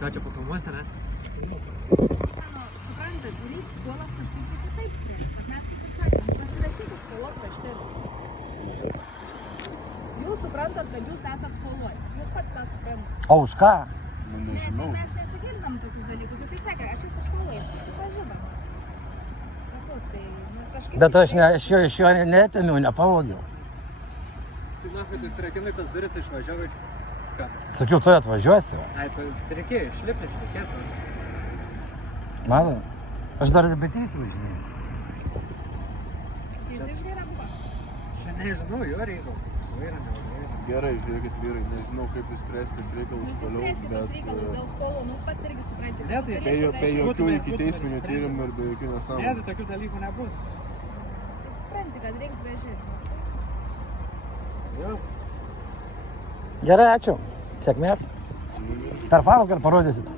Ką čia pafilmuosi, ne? Suprantat, reiks skolas kažkaip kitaip spręsti. Bet mes kaip ir sakėm, pasirašykit skolos raštelius. Jūs suprantat, kad jūs esat skoluoti. Jūs pats tą suprantat. O už ką? Nu, Ne, tai nežinau. mes nesigirdam tokius dalykus. Jisai sakė, aš esu skolais, prisipažinom. Sakau, tai kažkaip... Bet aš iš jo neatėmiau, nepavogiau. Tai na, kai tu įsirakinai tas duris, išvažiavai. Ką? Sakiau, tu atvažiuosi. Ai, tai reikėjo išlipti, reikėtų. Matai? Aš dar ir betys važinėjau. Tai jisai užvairavo. Čia nežinau, jo reikalas. Vaira, ne vaira. Gerai, žiūrėkit vyrai, nežinau kaip išspręsti tas reikalus toliau, Nusispręskit tos reikalus dėl skolų, nu pats irgi supranti. Ne, tai be jokių Būtume ikiteisminių sprendimus. tyrimų ir be jokių Ne, nesąmonų. tai tokių dalykų nebus. Tu supranti, kad reiks grąžinti. Jo. Gerai, ačiū. Sėkmės. Per Facebooką ar parodysit?